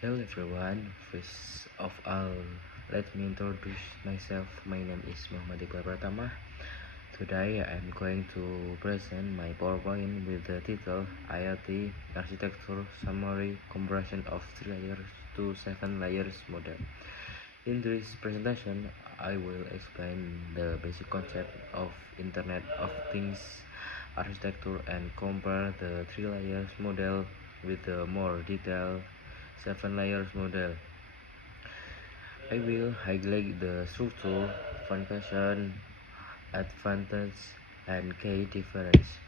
Hello everyone, first of all, let me introduce myself. My name is Muhammad Iqbal Pratama. Today I am going to present my PowerPoint with the title IoT Architecture Summary Compression of 3 layers to 7 layers model. In this presentation, I will explain the basic concept of Internet of Things architecture and compare the 3 layers model with the more detailed 7 layers model. I will highlight the structure, function, advantage, and key difference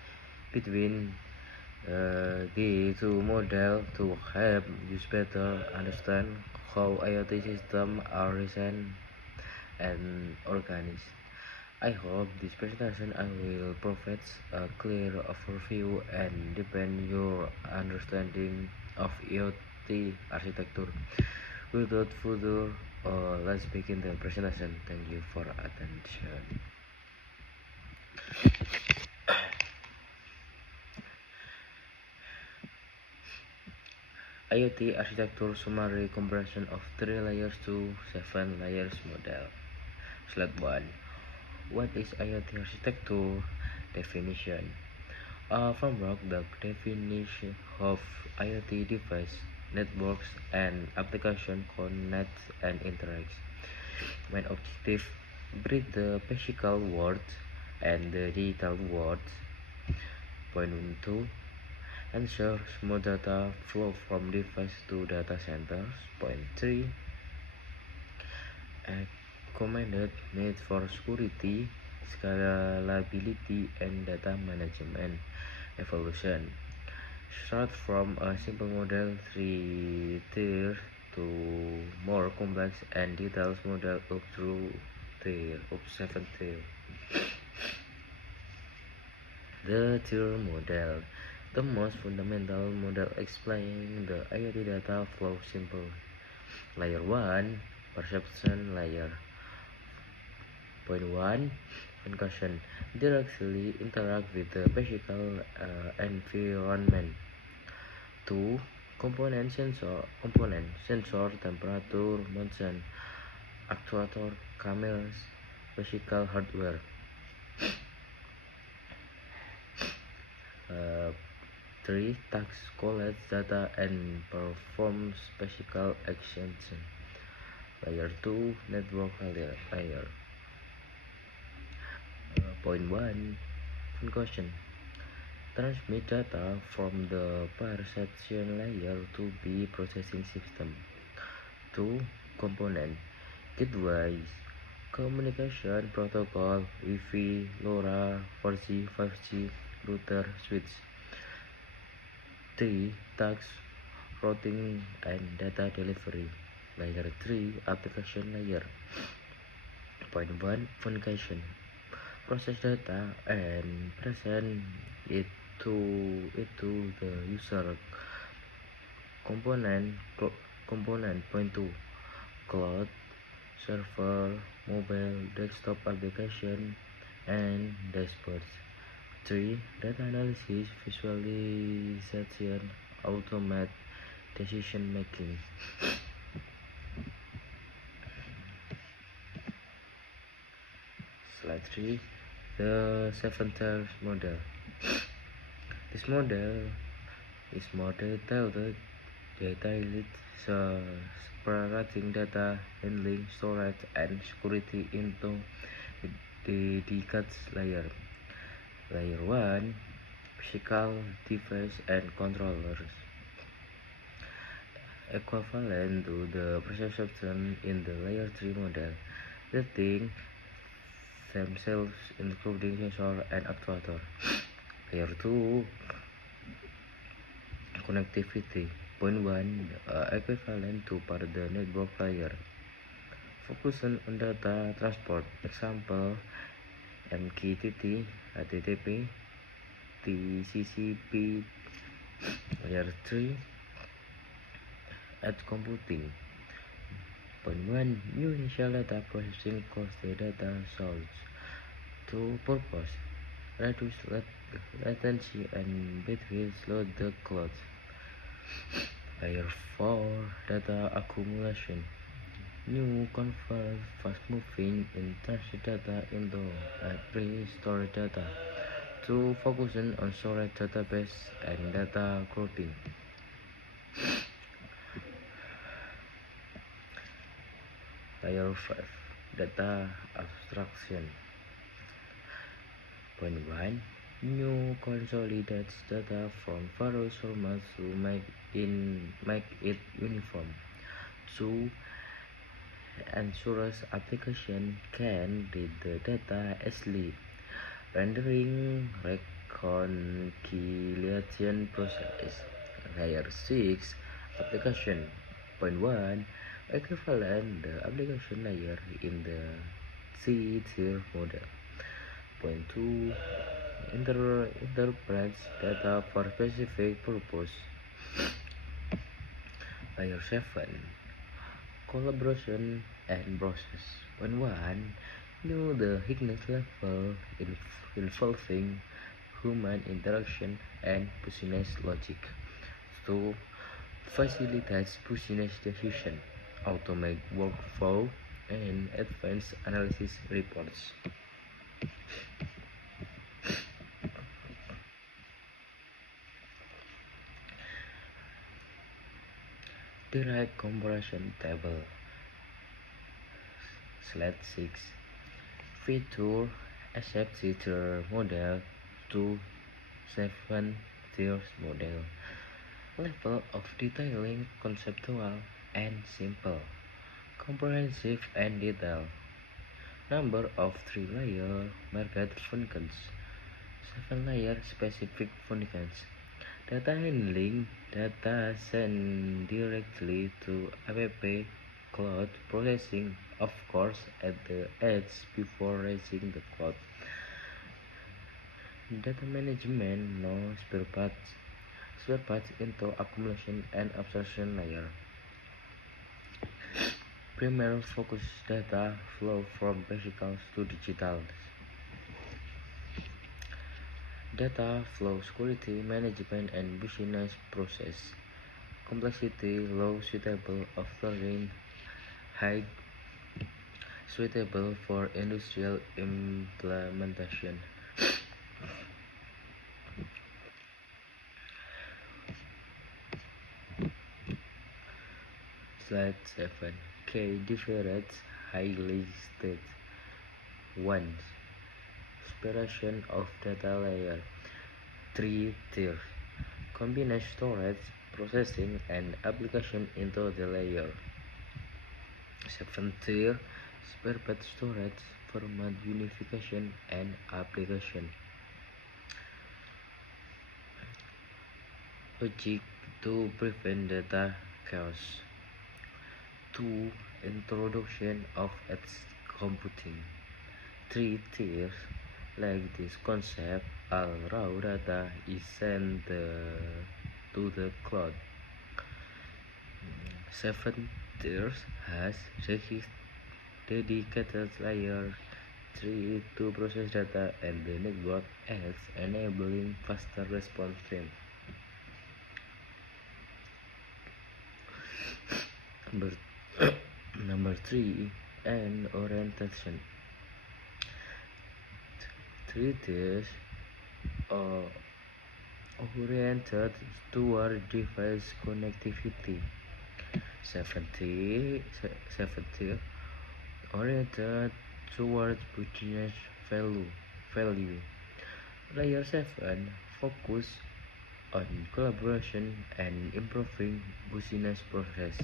between the two models to help you better understand how IoT systems are designed and organized. I hope this presentation I will provide a clear overview and deepen your understanding of IoT architecture. Without further, let's begin the presentation. Thank you for attention. IoT architecture summary compression of 3 layers to 7 layers model. Slide 1. What is IoT architecture? Definition. A framework that definition of IoT device, networks, and application connects and interacts. Main objective: bridge the physical world and the digital world. Point 2. Ensure smooth data flow from device to data centers. Point 3. Recommended need for security, scalability, and data management. Evolution. Start from a simple model 3 tier to more complex and detailed model up through tier of 7 tier. The tier model, the most fundamental model explaining the IoT data flow simple. Layer 1, perception layer. Point 1, function, directly interact with the physical environment. 2. Component, sensor, temperature, motion, actuator, cameras, physical hardware. 3. Task, collect data and perform physical actions. Layer 2, network layer. Point 1, function, transmit data from the perception layer to the processing system. 2. Component, gateways, communication protocol, Wi-Fi, LoRa, 4G, 5G, router, switch. 3. Task, routing and data delivery. Layer 3, application layer. Point 1, function, process data and present it to the user. Component. Point 2, cloud, server, mobile, desktop application, and dashboards. 3. Data analysis, visualization, automate decision making. Slide 3. The 7-tier model. This model is more detailed, separating data handling, storage, and security into dedicated layer. Layer 1, physical device and controllers, equivalent to the perception in the layer 3 model. The thing themselves including sensor and actuator. Layer 2, connectivity. Point 1, equivalent to the network layer. Focus on data transport. Example, MQTT, HTTP, TCP. Layer 3, edge computing. Point 1, new initial data processing cause the data source. 2 purpose, reduce latency and bandwidth load the cloud. Layer 4, data accumulation. New convert fast-moving in-transit data into pre-storage data to focusing on storage database and data grouping. Layer 5, data abstraction. Point 1. New consolidates data from various formats to make it uniform. 2. Ensures application can read the data easily, rendering reconciliation process. Layer 6, application. Point 1. Equivalent the application layer in the C-tier model. Point 2. Interprets data for specific purpose. Layer 7, collaboration and process. Point 1. Know the thickness level involving human interaction and business logic. 2. Facilitates business decision, automate workflow, and advanced analysis reports. Direct comparison table. Slide 6. Feature accept tier model to 7 tiers model. Level of detailing conceptual and simple. Comprehensive and detailed. Number of 3-layer market functions. 7-layer specific functions. Data handling. Data sent directly to app. Cloud processing, of course, at the edge before raising the cloud. Data management, no spare parts into accumulation and abstraction layer. Primary focus data flow from physical to digital. Data flow security management and business process. Complexity low, suitable of learning, high, suitable for industrial implementation. Slide 7. K difference highly listed. 1. Separation of data layer. 3 tiers. Combine storage, processing, and application into the layer. 7 tier. Separate storage, format unification, and application. Logic to prevent data chaos. 2. Introduction of edge computing. 3 tiers. Like this concept, all raw data is sent to the cloud. 7 tiers has dedicated layer 3 to process data and the network edge, enabling faster response time. Number 3, and orientation. 3 tiers oriented toward device connectivity. 7 tier oriented towards business value. Layer 7 focus on collaboration and improving business process.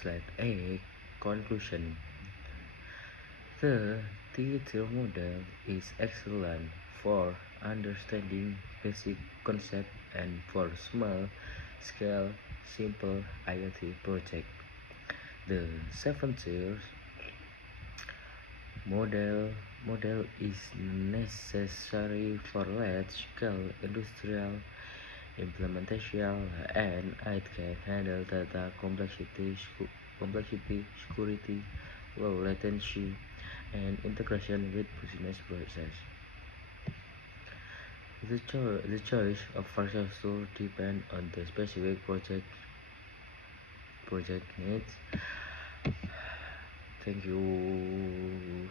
Slide 8, conclusion. The T-tier model is excellent for understanding basic concepts and for small-scale, simple IoT projects. The 7 tiers model is necessary for large-scale industrial implementation, and it can handle data complexity, security, low latency, and integration with business process. The choice of partial tool depend on the specific project needs. Thank you.